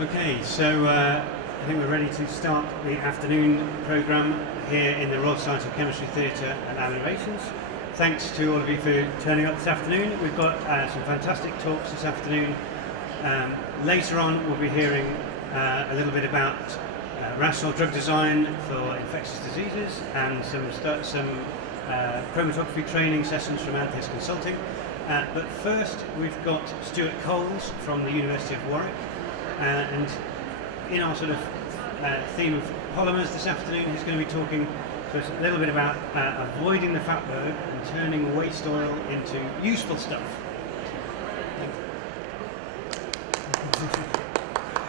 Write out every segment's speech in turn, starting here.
Okay, so I think we're ready to start the afternoon programme here in the Royal Society of Chemistry Theatre at Lab Innovations. Thanks to all of you for turning up this afternoon. We've got some fantastic talks this afternoon. Later on we'll be hearing a little bit about RAS or drug design for infectious diseases and some chromatography training sessions from Anthos Consulting. But first we've got Stuart Coles from the University of Warwick. And in our sort of theme of polymers this afternoon, he's going to be talking to us a little bit about avoiding the fatberg and turning waste oil into useful stuff.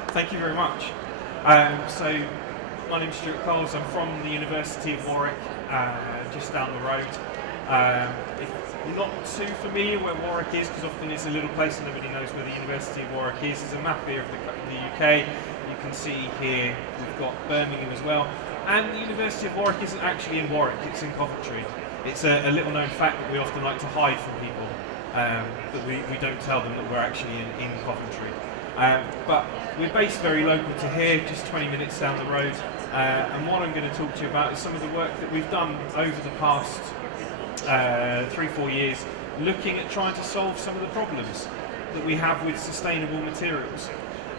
Thank you very much. So, my name's Stuart Coles. I'm from the University of Warwick, just down the road. If you're not too familiar where Warwick is, because often it's a little place and nobody knows where the University of Warwick is. There's a map here of the UK. You can see here we've got Birmingham as well. And the University of Warwick isn't actually in Warwick, it's in Coventry. It's a little known fact that we often like to hide from people, that we don't tell them that we're actually in Coventry. But we're based very local to here, just 20 minutes down the road. And what I'm going to talk to you about is some of the work that we've done over the past 3-4 years, looking at trying to solve some of the problems that we have with sustainable materials.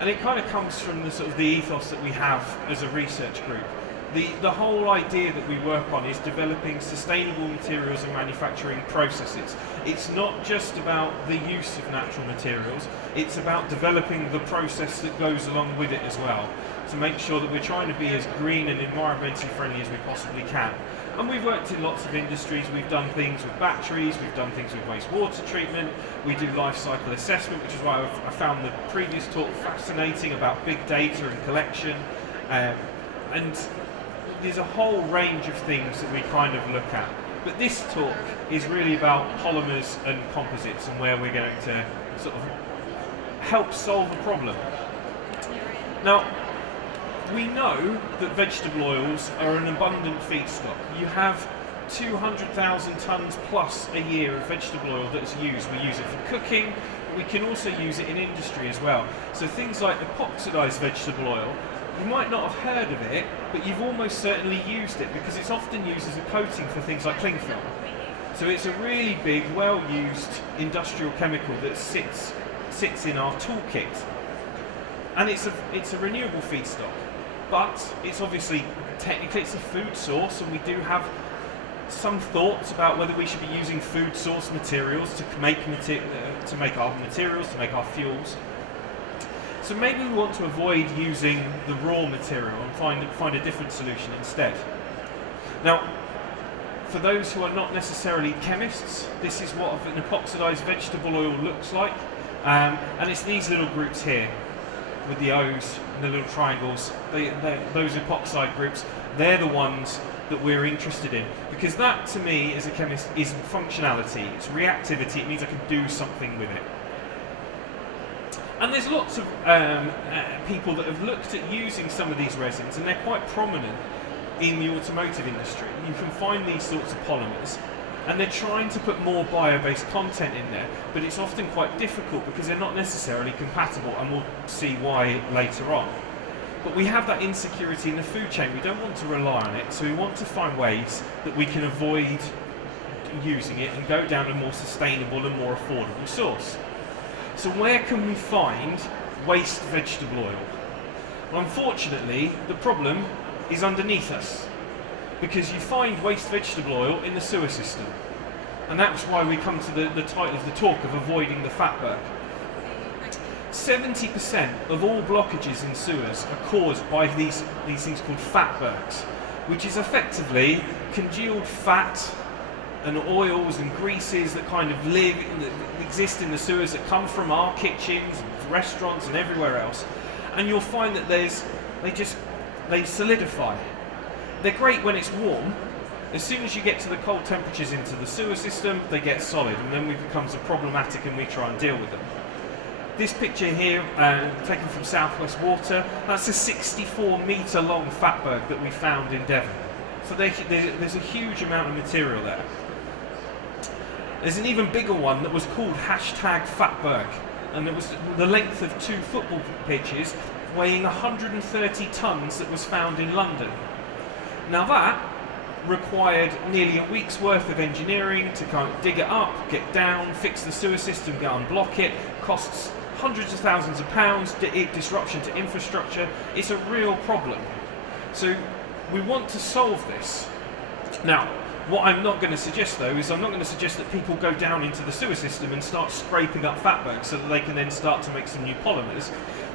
And it kind of comes from the sort of the ethos that we have as a research group. The whole idea that we work on is developing sustainable materials and manufacturing processes. It's not just about the use of natural materials, it's about developing the process that goes along with it as well, to make sure that we're trying to be as green and environmentally friendly as we possibly can. And we've worked in lots of industries. We've done things with batteries, we've done things with wastewater treatment, we do life cycle assessment, which is why I found the previous talk fascinating about big data and collection. And there's a whole range of things that we kind of look at. But this talk is really about polymers and composites and where we're going to sort of help solve a problem. Now, we know that vegetable oils are an abundant feedstock. You have 200,000 tonnes plus a year of vegetable oil that's used. We use it for cooking, but we can also use it in industry as well. So things like epoxidized vegetable oil, you might not have heard of it, but you've almost certainly used it because it's often used as a coating for things like cling film. So it's a really big, well-used industrial chemical that sits in our toolkit. And it's a renewable feedstock. But it's obviously, technically it's a food source, and we do have some thoughts about whether we should be using food source materials to make our materials, to make our fuels. So maybe we want to avoid using the raw material and find a different solution instead. Now, for those who are not necessarily chemists, this is what an epoxidized vegetable oil looks like, and it's these little groups here with the O's and the little triangles. Those epoxide groups, they're the ones that we're interested in, because that to me as a chemist is functionality, it's reactivity, it means I can do something with it. And there's lots of people that have looked at using some of these resins, and they're quite prominent in the automotive industry. You can find these sorts of polymers, and they're trying to put more bio-based content in there, but it's often quite difficult because they're not necessarily compatible, and we'll see why later on. But we have that insecurity in the food chain. We don't want to rely on it, so we want to find ways that we can avoid using it and go down a more sustainable and more affordable source. So where can we find waste vegetable oil? Well, unfortunately, the problem is underneath us, because you find waste vegetable oil in the sewer system. And that's why we come to the title of the talk of avoiding the fatberg. 70% of all blockages in sewers are caused by these things called fatbergs, which is effectively congealed fat and oils and greases that kind of exist in the sewers that come from our kitchens, restaurants and everywhere else. And you'll find that they solidify. They're great when it's warm. As soon as you get to the cold temperatures into the sewer system, they get solid, and then it becomes problematic and we try and deal with them. This picture here, taken from Southwest Water, that's a 64-metre long fatberg that we found in Devon. So there's a huge amount of material there. There's an even bigger one that was called #fatberg, and it was the length of 2 football pitches, weighing 130 tonnes that was found in London. Now that required nearly a week's worth of engineering to kind of dig it up, get down, fix the sewer system, go and block it, costs hundreds of thousands of pounds, disruption to infrastructure. It's a real problem. So we want to solve this. Now, what I'm not going to suggest though is I'm not going to suggest that people go down into the sewer system and start scraping up fatbergs so that they can then start to make some new polymers.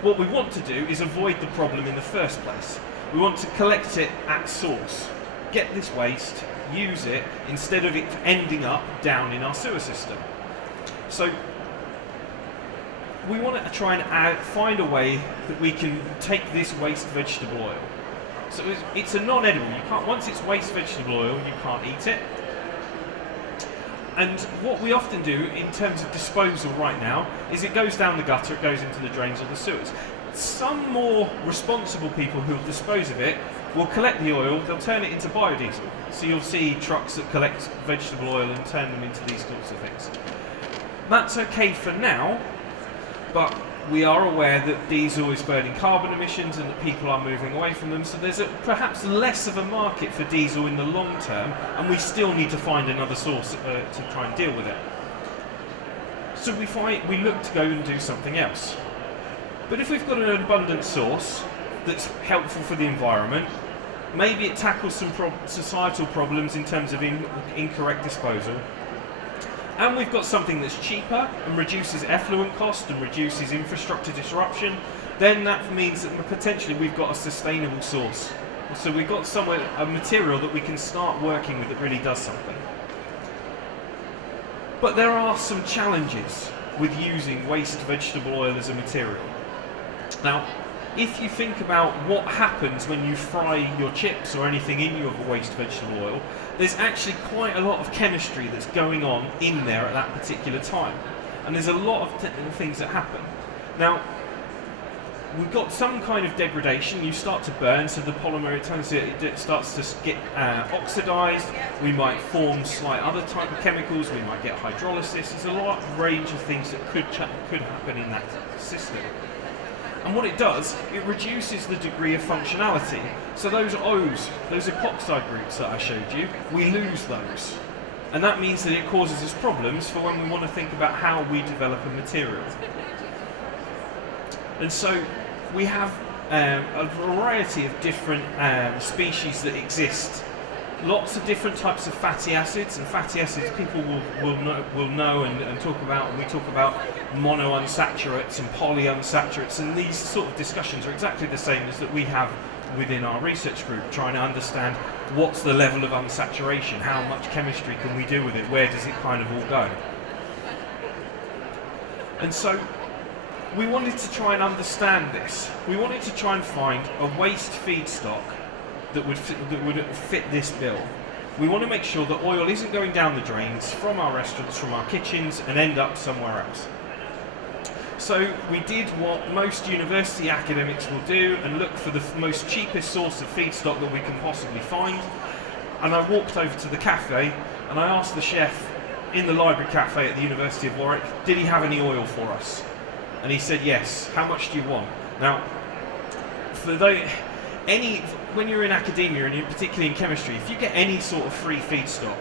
What we want to do is avoid the problem in the first place. We want to collect it at source. Get this waste, use it, instead of it ending up down in our sewer system. So we want to try and find a way that we can take this waste vegetable oil. So it's a non-edible. You can't, once it's waste vegetable oil, you can't eat it. And what we often do in terms of disposal right now is it goes down the gutter, it goes into the drains or the sewers. Some more responsible people who will dispose of it will collect the oil, they'll turn it into biodiesel. So you'll see trucks that collect vegetable oil and turn them into these sorts of things. That's okay for now, but we are aware that diesel is burning carbon emissions and that people are moving away from them, so there's perhaps less of a market for diesel in the long term, and we still need to find another source to try and deal with it. So we look to go and do something else. But if we've got an abundant source that's helpful for the environment, maybe it tackles some societal problems in terms of incorrect disposal, and we've got something that's cheaper and reduces effluent cost and reduces infrastructure disruption, then that means that potentially we've got a sustainable source. So we've got a material that we can start working with that really does something. But there are some challenges with using waste vegetable oil as a material. Now, if you think about what happens when you fry your chips or anything in your waste vegetable oil, there's actually quite a lot of chemistry that's going on in there at that particular time. And there's a lot of things that happen. Now, we've got some kind of degradation. You start to burn, so the polymer, it starts to get oxidized. We might form slight other type of chemicals. We might get hydrolysis. There's a lot of range of things that could happen in that system. And what it does, it reduces the degree of functionality. So those O's, those epoxide groups that I showed you, we lose those. And that means that it causes us problems for when we want to think about how we develop a material. And so we have a variety of different species that exist. Lots of different types of fatty acids, and fatty acids people will know and talk about, and we talk about monounsaturates and polyunsaturates, and these sort of discussions are exactly the same as that we have within our research group, trying to understand what's the level of unsaturation, how much chemistry can we do with it, where does it kind of all go. And so we wanted to try and understand this. We wanted to try and find a waste feedstock that would fit this bill. We want to make sure that oil isn't going down the drains from our restaurants, from our kitchens, and end up somewhere else. So we did what most university academics will do and look for the most cheapest source of feedstock that we can possibly find. And I walked over to the cafe and I asked the chef in the library cafe at the University of Warwick, did he have any oil for us? And he said yes. How much do you want? Now, when you're in academia, and particularly in chemistry, if you get any sort of free feedstock,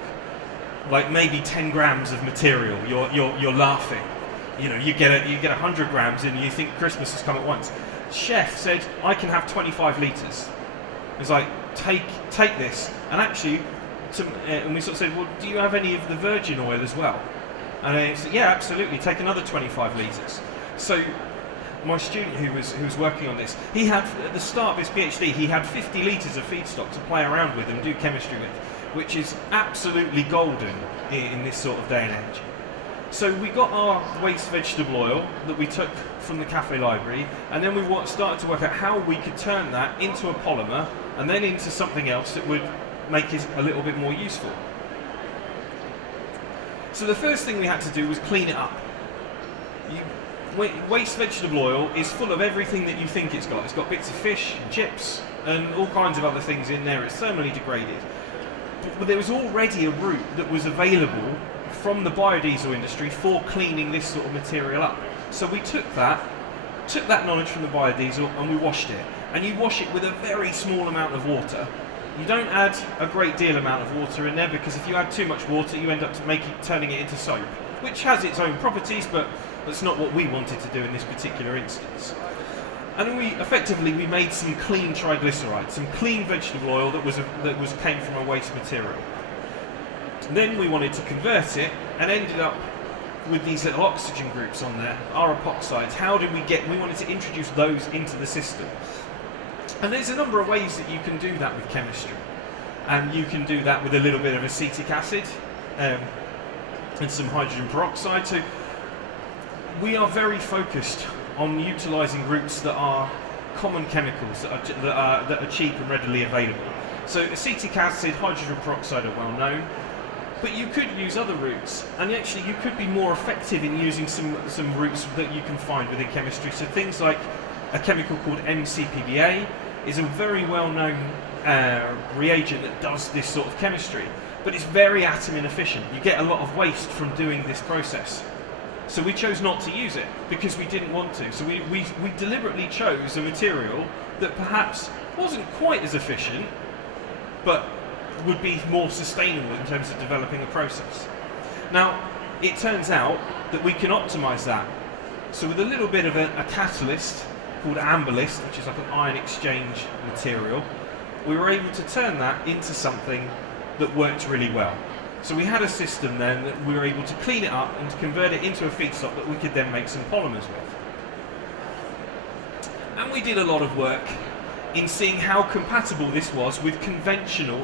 like maybe 10 grams of material, you're laughing. You know, you get 100 grams and you think Christmas has come at once. Chef said, I can have 25 litres. It's like, take this. And actually, and we sort of said, well, do you have any of the virgin oil as well? And he said, yeah, absolutely, take another 25 litres. So my student who was working on this, he had, at the start of his PhD, he had 50 litres of feedstock to play around with and do chemistry with, which is absolutely golden in this sort of day and age. So we got our waste vegetable oil that we took from the cafe library, and then we started to work out how we could turn that into a polymer and then into something else that would make it a little bit more useful. So the first thing we had to do was clean it up. Waste vegetable oil is full of everything that you think it's got. It's got bits of fish and chips and all kinds of other things in there. It's thermally degraded. But there was already a route that was available from the biodiesel industry for cleaning this sort of material up. So we took that took that knowledge from the biodiesel and we washed it. And you wash it with a very small amount of water. You don't add a great deal amount of water in there, because if you add too much water, you end up turning it into soap, which has its own properties, but that's not what we wanted to do in this particular instance. And then we made some clean triglycerides, some clean vegetable oil that came from a waste material. And then we wanted to convert it and ended up with these little oxygen groups on there, our epoxides. We wanted to introduce those into the system. And there's a number of ways that you can do that with chemistry. And you can do that with a little bit of acetic acid and some hydrogen peroxide. So we are very focused on utilising routes that are common chemicals that are cheap and readily available. So acetic acid, hydrogen peroxide are well known, but you could use other routes, and actually you could be more effective in using some routes that you can find within chemistry. So things like a chemical called MCPBA is a very well known reagent that does this sort of chemistry, but it's very atom inefficient. You get a lot of waste from doing this process. So we chose not to use it because we didn't want to. So we deliberately chose a material that perhaps wasn't quite as efficient, but would be more sustainable in terms of developing a process. Now, it turns out that we can optimize that. So with a little bit of a catalyst called amberlist, which is like an ion exchange material, we were able to turn that into something that worked really well. So we had a system then that we were able to clean it up and to convert it into a feedstock that we could then make some polymers with. And we did a lot of work in seeing how compatible this was with conventional